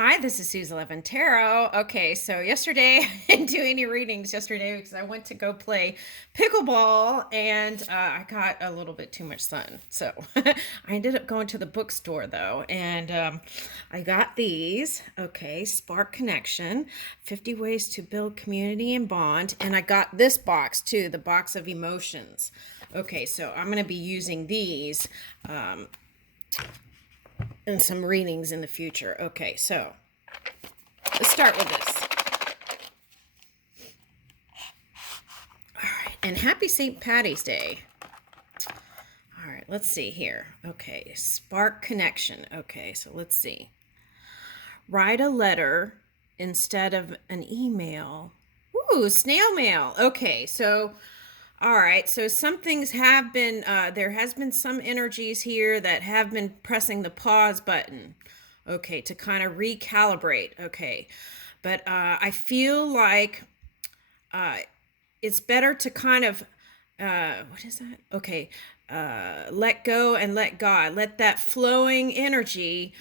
Hi, this is Suze 11 Tarot. Okay, so yesterday I didn't do any readings yesterday because I went to go play pickleball and I got a little bit too much sun. So I ended up going to the bookstore though, and I got these. Okay, Spark Connection, 50 Ways to Build Community and Bond. And I got this box too, the box of emotions. Okay, so I'm going to be using these in some readings in the future. Okay, so let's start with this. All right, and happy St. Patty's Day. All right, let's see here. Okay, Spark Connection. Okay, so let's see. Write a letter instead of an email. Ooh, snail mail. Okay, so all right, so some things have been, there has been some energies here that have been pressing the pause button, okay, to kind of recalibrate, okay. But I feel like it's better to kind of, what is that? Okay, let go and let God. Let that flowing energy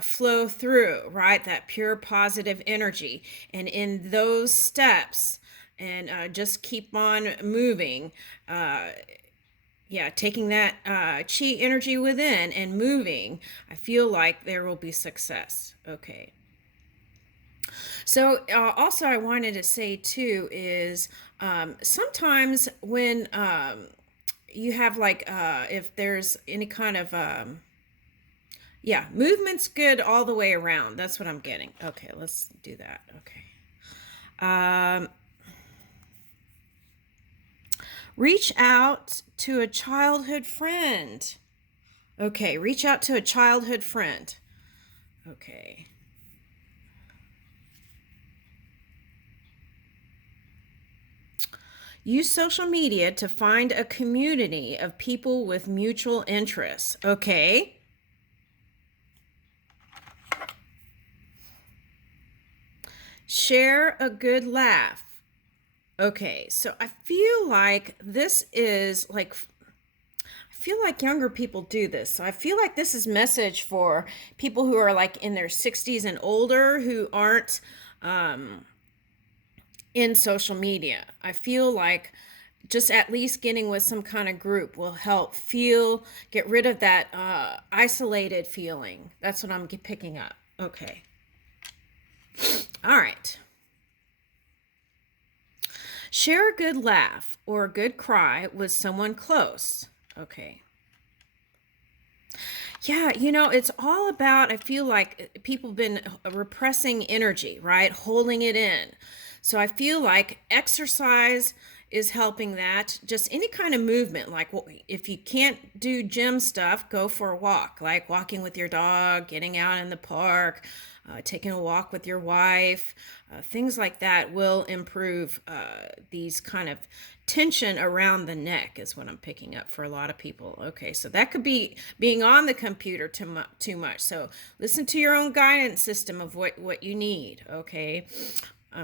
flow through, right? That pure positive energy. And in those steps, and just keep on moving. Yeah, taking that chi energy within and moving, I feel like there will be success. Okay. So, also, I wanted to say too is sometimes when you have like, if there's any kind of, yeah, movement's good all the way around. That's what I'm getting. Okay, let's do that. Okay. Reach out to a childhood friend. Okay, reach out to a childhood friend. Okay. Use social media to find a community of people with mutual interests. Okay. Share a good laugh. Okay, so I feel like this is like, I feel like younger people do this. So I feel like this is message for people who are like in their 60s and older who aren't in social media. I feel like just at least getting with some kind of group will help get rid of that isolated feeling. That's what I'm picking up. Okay. All right. Share a good laugh or a good cry with someone close. Okay. Yeah, it's all about, I feel like people have been repressing energy, right? Holding it in. So I feel like exercise is helping that. Just any kind of movement, like if you can't do gym stuff, go for a walk, like walking with your dog, getting out in the park, taking a walk with your wife. Things like that will improve these kind of tension around the neck is what I'm picking up for a lot of people. Okay, so that could be being on the computer too much. So listen to your own guidance system of what you need. Okay.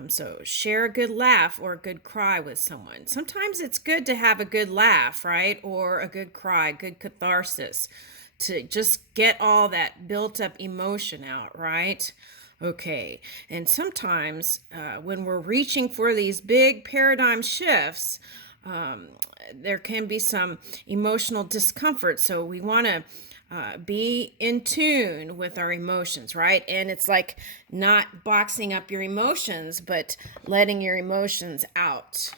So share a good laugh or a good cry with someone. Sometimes it's good to have a good laugh, right? Or a good cry, good catharsis to just get all that built up emotion out, right? Okay. And sometimes when we're reaching for these big paradigm shifts, there can be some emotional discomfort. So we want to be in tune with our emotions, right? And it's like not boxing up your emotions, but letting your emotions out.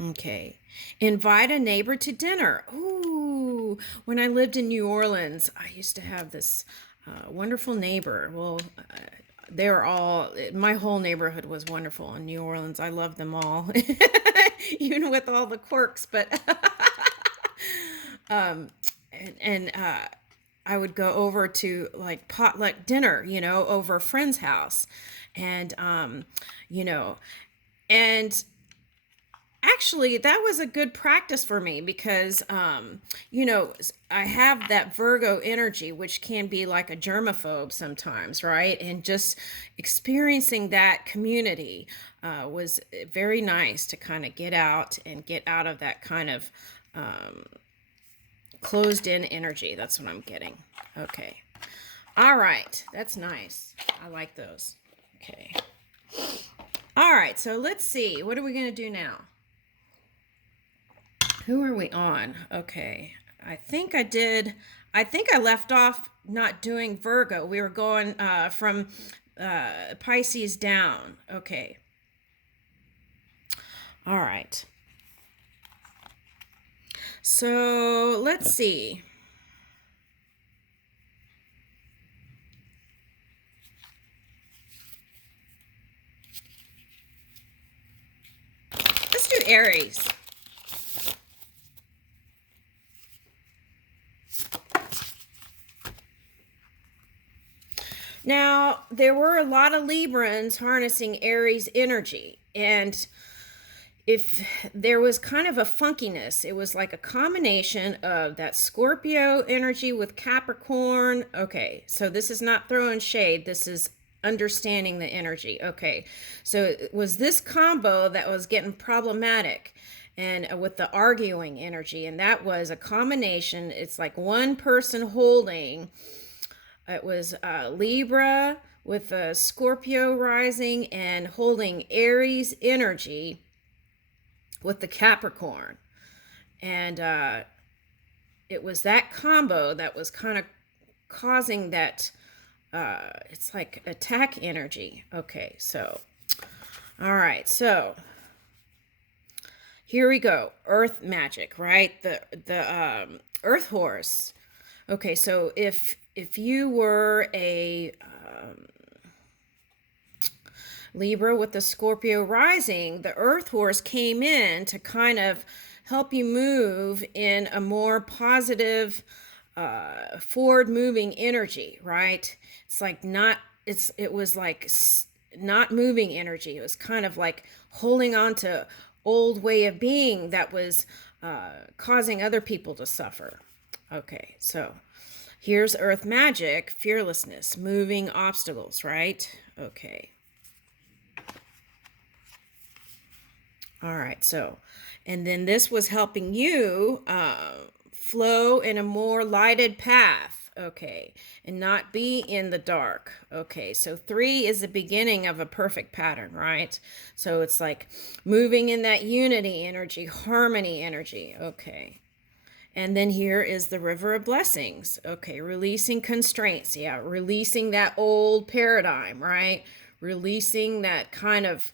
Okay. Invite a neighbor to dinner. Ooh, when I lived in New Orleans, I used to have this wonderful neighbor. Well, they were all, my whole neighborhood was wonderful in New Orleans. I loved them all, even with all the quirks. But, and I would go over to like potluck dinner, over a friend's house. And, you know, and actually that was a good practice for me because I have that Virgo energy, which can be like a germaphobe sometimes, right? And just experiencing that community was very nice to kind of get out of that kind of closed in energy. That's what I'm getting. Okay. All right. That's nice. I like those. Okay. All right. So let's see. What are we going to do now? Who are we on? Okay. I think I left off not doing Virgo. We were going from Pisces down. Okay. All right. So let's see. Let's do Aries. Now, there were a lot of Librans harnessing Aries energy, and if there was kind of a funkiness, it was like a combination of that Scorpio energy with Capricorn. Okay, so this is not throwing shade, this is understanding the energy. Okay, so it was this combo that was getting problematic, and with the arguing energy, and that was a combination. It's like one person holding, it was Libra with a Scorpio rising and holding Aries energy with the Capricorn. And it was that combo that was kind of causing that, it's like attack energy. Okay, so, all right, so here we go. Earth magic, right? The Earth horse. Okay, so if you were a Libra with the Scorpio rising, the Earth horse came in to kind of help you move in a more positive, forward moving energy, right? It's like not, it was like not moving energy. It was kind of like holding on to old way of being that was causing other people to suffer. Okay, so here's Earth magic, fearlessness, moving obstacles, right? Okay. All right, so, and then this was helping you flow in a more lighted path, okay, and not be in the dark. Okay, so 3 is the beginning of a perfect pattern, right? So it's like moving in that unity energy, harmony energy, okay. And then here is the river of blessings. Okay, releasing constraints. Yeah, releasing that old paradigm, right? Releasing that kind of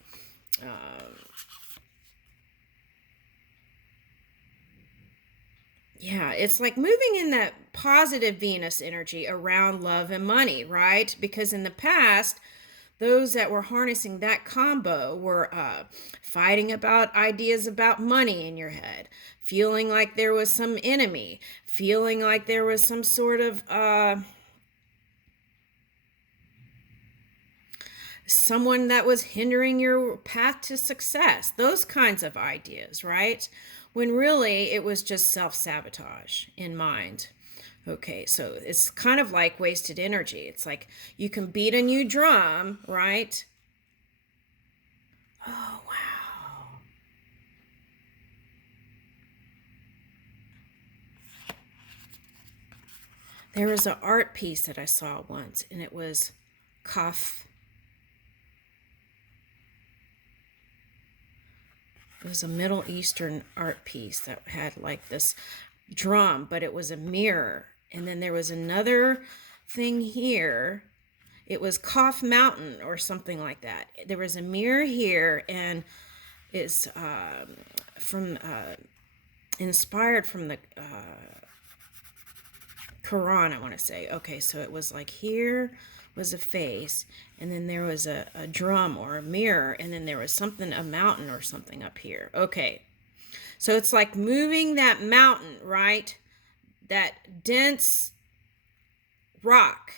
yeah, it's like moving in that positive Venus energy around love and money, right? Because in the past, those that were harnessing that combo were fighting about ideas about money in your head, feeling like there was some enemy, feeling like there was some sort of someone that was hindering your path to success, those kinds of ideas, right? When really it was just self-sabotage in mind. Okay, so it's kind of like wasted energy. It's like you can beat a new drum, right? Oh, wow. There was an art piece that I saw once, and it was Kaf. It was a Middle Eastern art piece that had like this drum, but it was a mirror. And then there was another thing here. It was Cough Mountain or something like that. There was a mirror here, and it's inspired from the Quran, I want to say. Okay, so it was like here was a face, and then there was a drum or a mirror, and then there was something, a mountain or something up here. Okay, so it's like moving that mountain, right? That dense rock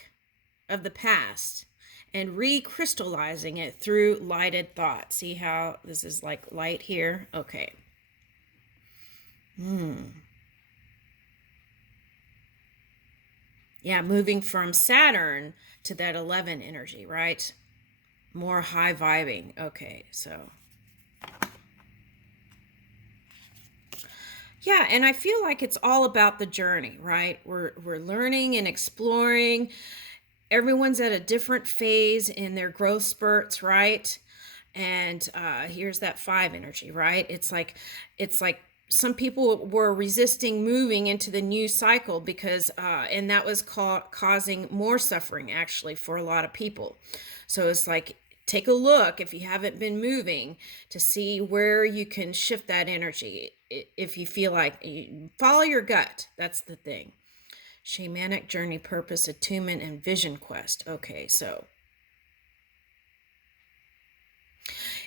of the past and recrystallizing it through lighted thought. See how this is like light here? Okay. Yeah, moving from Saturn to that 11 energy, right? More high vibing. Okay, so Yeah, and I feel like it's all about the journey, right? We're learning and exploring. Everyone's at a different phase in their growth spurts, right? And here's that five energy, right? It's like some people were resisting moving into the new cycle because and that was causing more suffering actually for a lot of people. So it's like, take a look if you haven't been moving to see where you can shift that energy. If you feel like, follow your gut, that's the thing. Shamanic journey, purpose, attunement, and vision quest. Okay, so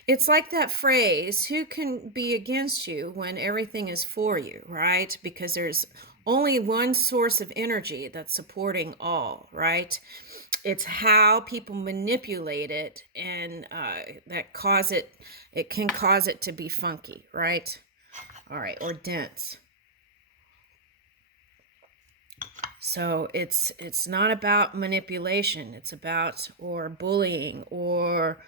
it's like that phrase, who can be against you when everything is for you, right? Because there's only one source of energy that's supporting all, right? It's how people manipulate it, and it can cause it to be funky, right? All right, or dense. So it's not about manipulation. It's about, or bullying, or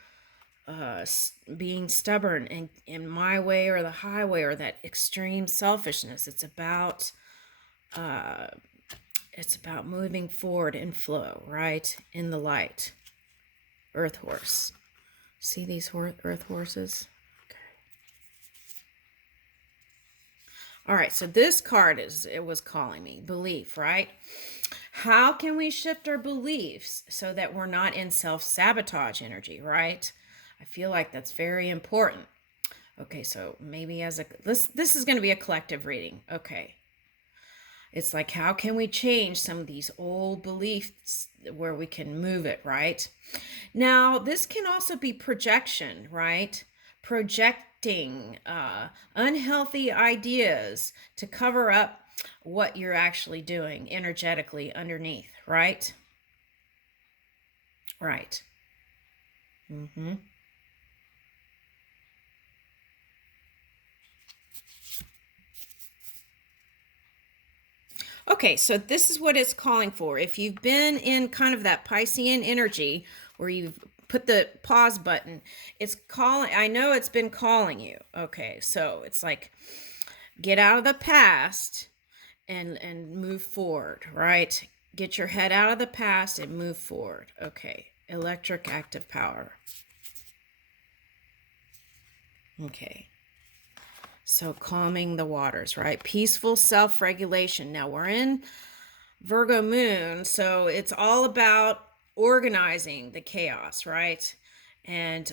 being stubborn and in my way or the highway, or that extreme selfishness. It's about moving forward in flow, right? In the light. Earth horse. See these earth horses? Okay. All right, so this card it was calling me belief, right? How can we shift our beliefs so that we're not in self-sabotage energy, right? I feel like that's very important. Okay, so maybe this is going to be a collective reading. Okay. It's like, how can we change some of these old beliefs where we can move it, right? Now, this can also be projection, right? Projecting unhealthy ideas to cover up what you're actually doing energetically underneath, right? Right. Mm-hmm. Okay, so this is what it's calling for. If you've been in kind of that Piscean energy where you've put the pause button, it's calling. I know it's been calling you. Okay, so it's like, get out of the past and move forward, right? Get your head out of the past and move forward. Okay, electric active power. Okay. So calming the waters, right? Peaceful self-regulation. Now we're in Virgo moon, so it's all about organizing the chaos, right? And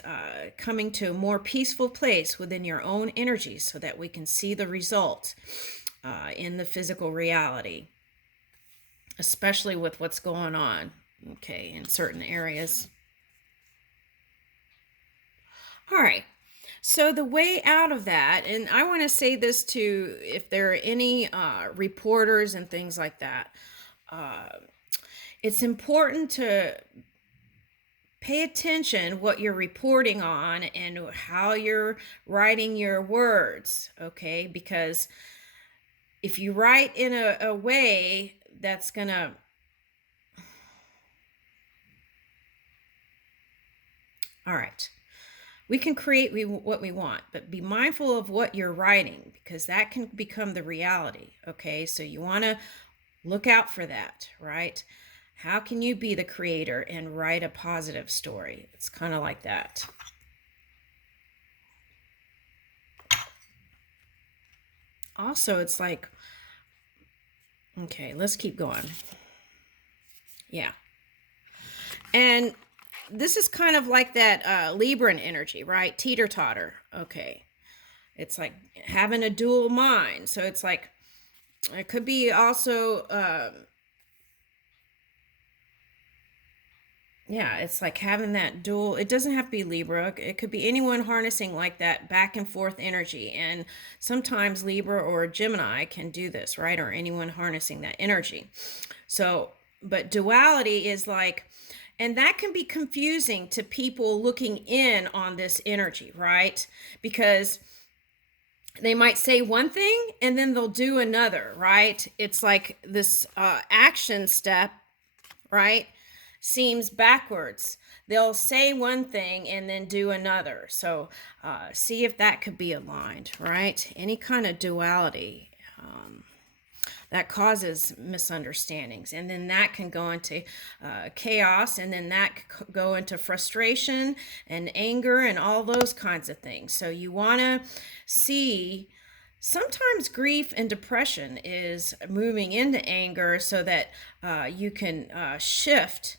coming to a more peaceful place within your own energy so that we can see the result in the physical reality, especially with what's going on, okay, in certain areas. All right. So the way out of that, and I want to say this to, if there are any reporters and things like that, it's important to pay attention what you're reporting on and how you're writing your words, okay? Because if you write in a way that's gonna all right, we can create what we want, but be mindful of what you're writing because that can become the reality, okay? So you want to look out for that, right? How can you be the creator and write a positive story? It's kind of like that. Also, it's like, okay, let's keep going. Yeah. And this is kind of like that Libran energy, right? Teeter-totter. Okay. It's like having a dual mind. So it's like, it could be also, yeah, it's like having that dual. It doesn't have to be Libra. It could be anyone harnessing like that back and forth energy. And sometimes Libra or Gemini can do this, right? Or anyone harnessing that energy. So, but duality is like, and that can be confusing to people looking in on this energy, right? Because they might say one thing and then they'll do another, right? It's like this action step, right? Seems backwards. They'll say one thing and then do another. So see if that could be aligned, right? Any kind of duality. that causes misunderstandings, and then that can go into chaos, and then that could go into frustration and anger and all those kinds of things. So you want to see, sometimes grief and depression is moving into anger so that you can shift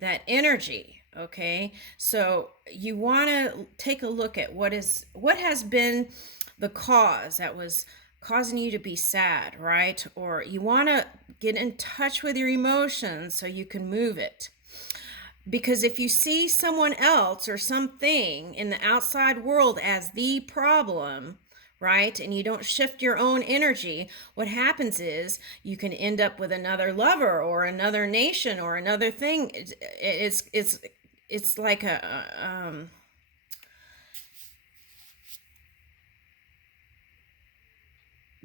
that energy. Okay, so you want to take a look at what has been the cause that was causing you to be sad, right? Or you want to get in touch with your emotions so you can move it. Because if you see someone else or something in the outside world as the problem, right, and you don't shift your own energy, what happens is you can end up with another lover or another nation or another thing. It's like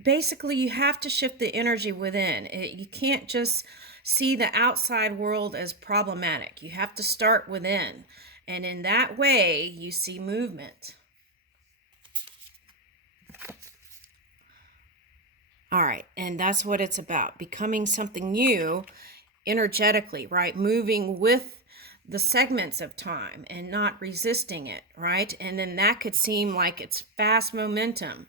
basically you have to shift the energy within. You can't just see the outside world as problematic. You have to start within, and in that way you see movement. All right, and that's what it's about, becoming something new energetically, right? Moving with the segments of time and not resisting it, right? And then that could seem like it's fast momentum.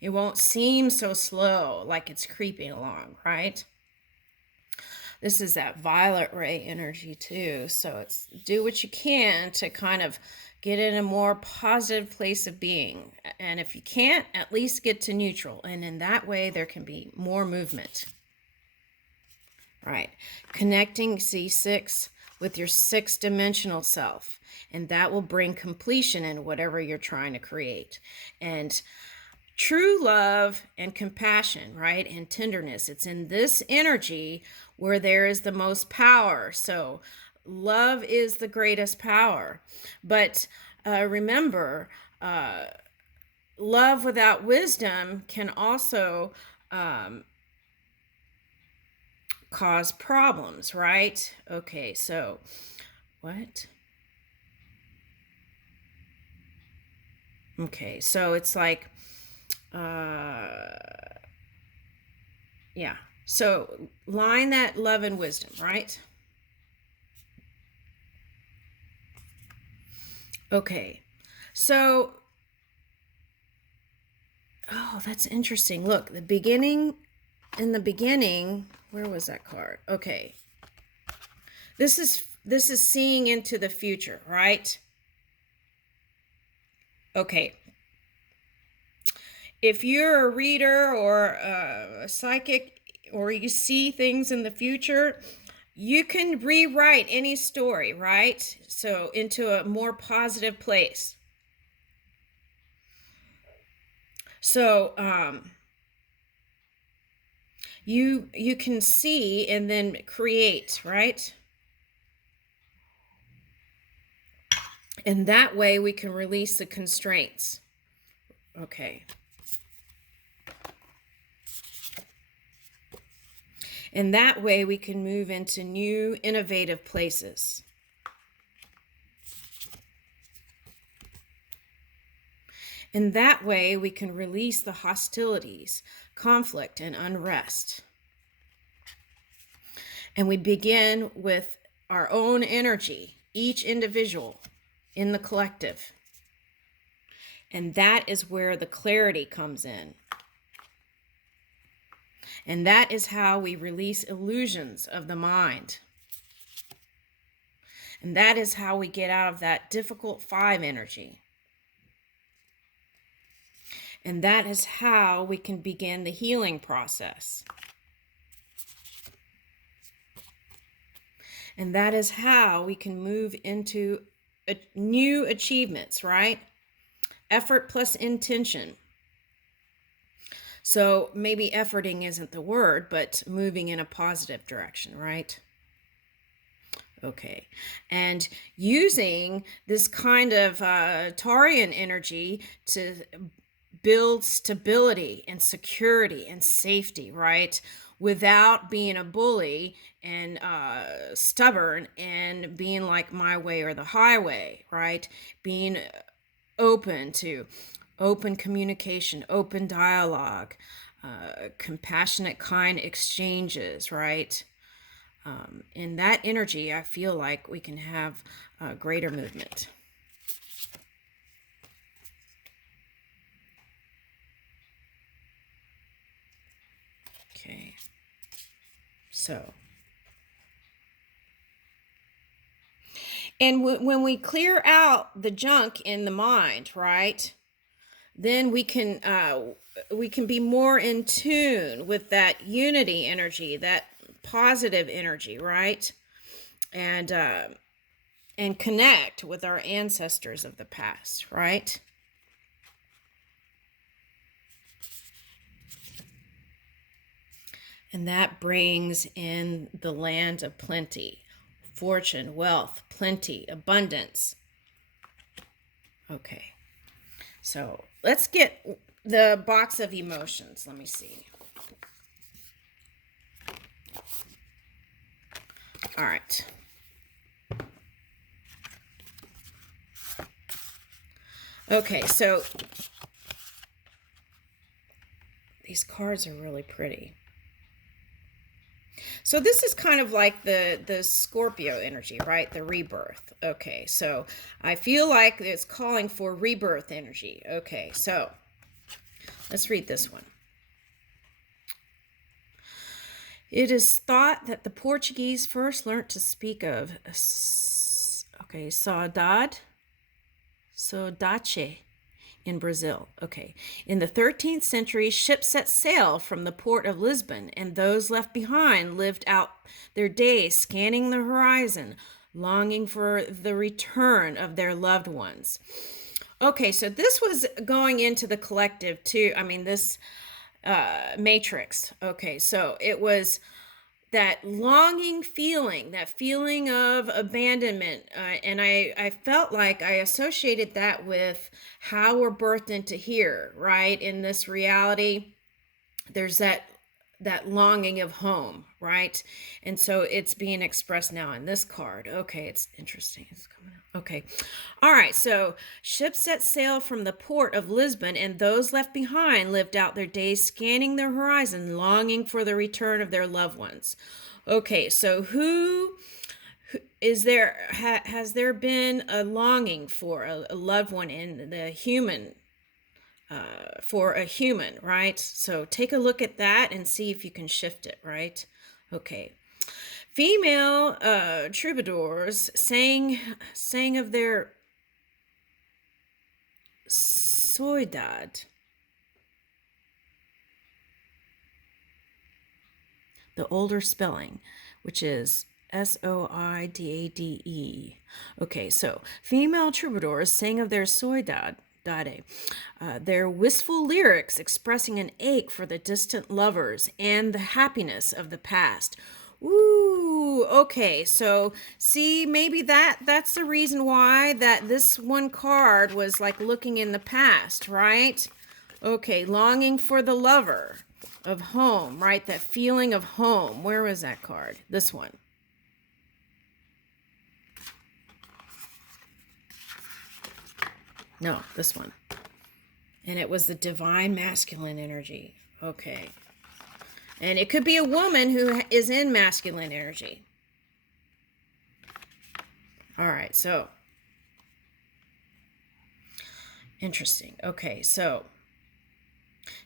It won't seem so slow, like it's creeping along, right? This is that violet ray energy too. So it's do what you can to kind of get in a more positive place of being. And if you can't, at least get to neutral. And in that way, there can be more movement. Right. Connecting C6 with your 6-dimensional self. And that will bring completion in whatever you're trying to create. And true love and compassion, right, and tenderness, it's in this energy where there is the most power. So love is the greatest power. But remember, love without wisdom can also cause problems, right? Okay, so what? Okay, so it's like, yeah. So line that love and wisdom, right? Okay. So, oh, that's interesting. Look, in the beginning, where was that card? Okay. This is seeing into the future, right? Okay. If you're a reader or a psychic, or you see things in the future, you can rewrite any story, right? So into a more positive place. So you can see and then create, right? And that way we can release the constraints. Okay. And that way we can move into new, innovative places. And that way we can release the hostilities, conflict, and unrest. And we begin with our own energy, each individual in the collective. And that is where the clarity comes in. And that is how we release illusions of the mind. And that is how we get out of that difficult 5 energy. And that is how we can begin the healing process. And that is how we can move into new achievements, right? Effort plus intention. So maybe efforting isn't the word, but moving in a positive direction, right? Okay. And using this kind of Taurian energy to build stability and security and safety, right? Without being a bully and stubborn and being like my way or the highway, right? Being open to open communication, open dialogue, compassionate, kind exchanges, right? In that energy, I feel like we can have greater movement. Okay, so. And when we clear out the junk in the mind, right, then we can be more in tune with that unity energy, that positive energy, right, and connect with our ancestors of the past, right? And that brings in the land of plenty, fortune, wealth, plenty, abundance. Okay, so let's get the box of emotions. Let me see. All right. Okay, so these cards are really pretty. So this is kind of like the Scorpio energy, right? The rebirth. Okay, so I feel like it's calling for rebirth energy. Okay, so let's read this one. It is thought that the Portuguese first learnt to speak of saudade in Brazil. Okay. In the 13th century, ships set sail from the port of Lisbon, and those left behind lived out their days scanning the horizon, longing for the return of their loved ones. Okay, so this was going into the collective too. I mean, this matrix. Okay, so it was that longing feeling, that feeling of abandonment. And I felt like I associated that with how we're birthed into here, right? In this reality, there's that longing of home, right? And so it's being expressed now in this card. Okay, it's interesting. It's coming out. Okay. All right, so ships set sail from the port of Lisbon, and those left behind lived out their days scanning their horizon, longing for the return of their loved ones. Okay, so who is there, has there been a longing for a loved one in the human, for a human, right? So take a look at that and see if you can shift it, right? Okay. Female troubadours sang of their soidade. The older spelling, which is Soidade. Okay, so female troubadours sang of their soidade. Their wistful lyrics expressing an ache for the distant lovers and the happiness of the past. Ooh, okay, so see, maybe that's the reason why that this one card was like looking in the past, right? Okay, longing for the lover of home, right? That feeling of home. Where was that card? This one. No, this one. And it was the divine masculine energy. Okay. And it could be a woman who is in masculine energy. All right, so. Interesting. Okay, so.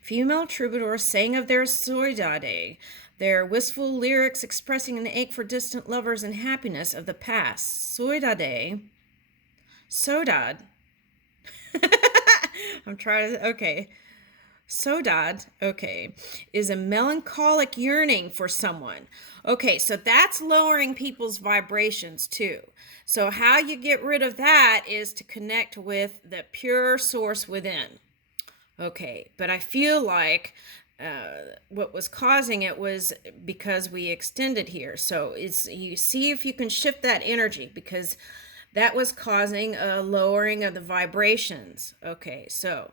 Female troubadours sang of their soidade, their wistful lyrics expressing an ache for distant lovers and happiness of the past. Soidade. I'm trying to, okay. Saudade, okay, is a melancholic yearning for someone. Okay, so that's lowering people's vibrations too. So how you get rid of that is to connect with the pure source within. Okay, but I feel like what was causing it was because we extended here. So you see if you can shift that energy, because that was causing a lowering of the vibrations. Okay, so,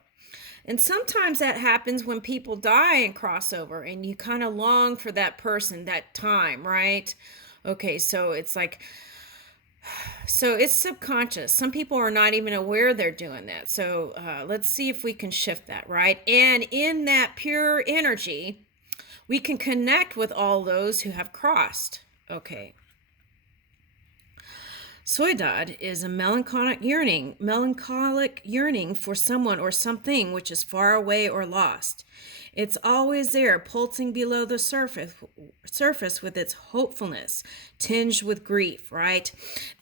and sometimes that happens when people die in crossover and you kind of long for that person, that time, right? Okay, so it's like So it's subconscious. Some people are not even aware they're doing that. So let's see if we can shift that, right? And in that pure energy, we can connect with all those who have crossed. Okay. Soledad is a melancholic yearning for someone or something which is far away or lost. It's always there, pulsing below the surface with its hopefulness, tinged with grief, right?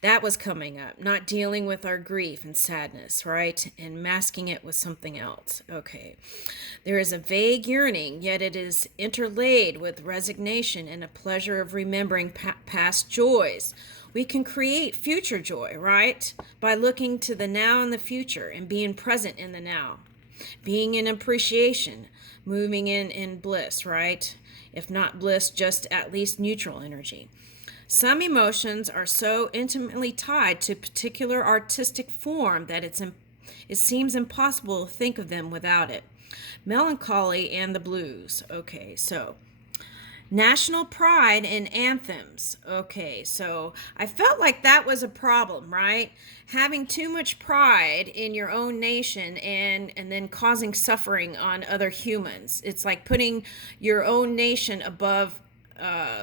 That was coming up, not dealing with our grief and sadness, right? And masking it with something else. Okay. There is a vague yearning, yet it is interlaid with resignation and a pleasure of remembering past joys. We can create future joy, right? By looking to the now and the future and being present in the now. Being in appreciation, moving in bliss, right? If not bliss, just at least neutral energy. Some emotions are so intimately tied to particular artistic form that it seems impossible to think of them without it. Melancholy and the blues. Okay, so national pride in anthems. Okay, so I felt like that was a problem, right? Having too much pride in your own nation and then causing suffering on other humans. It's like putting your own nation above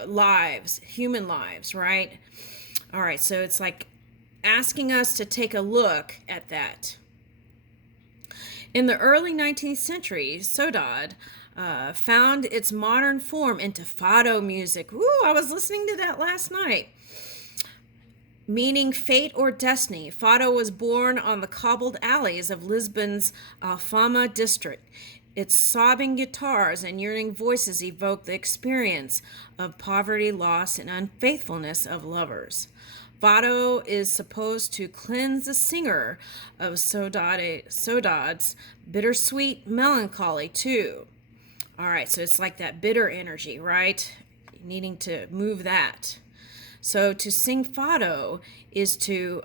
lives, human lives, right? All right, so it's like asking us to take a look at that. In the early 19th century, Sodad found its modern form into fado music. Ooh, I was listening to that last night. Meaning fate or destiny. Fado was born on the cobbled alleys of Lisbon's Alfama district. Its sobbing guitars and yearning voices evoke the experience of poverty, loss, and unfaithfulness of lovers. Fado is supposed to cleanse the singer of Sodad's bittersweet melancholy, too. All right, so it's like that bitter energy, right? Needing to move that. So to sing fado is to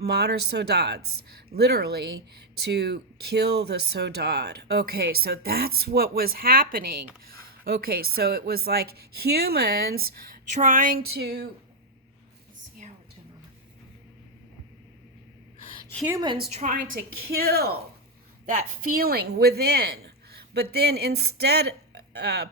matar saudades, literally to kill the saudade. Okay, so that's what was happening. Okay, so it was like humans trying to, let's see how we're doing. Humans trying to kill that feeling within, but then instead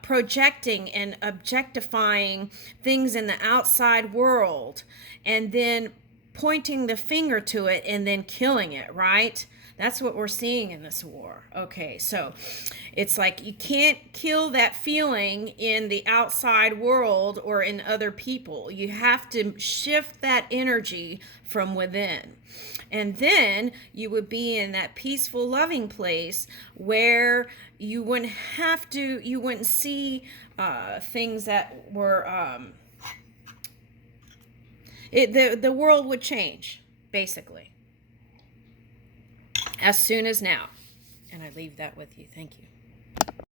projecting and objectifying things in the outside world and then pointing the finger to it and then killing it, right? That's what we're seeing in this war. Okay, so it's like you can't kill that feeling in the outside world or in other people. You have to shift that energy from within. And then you would be in that peaceful, loving place where you wouldn't see things that were, the world would change, basically, as soon as now. And I leave that with you. Thank you.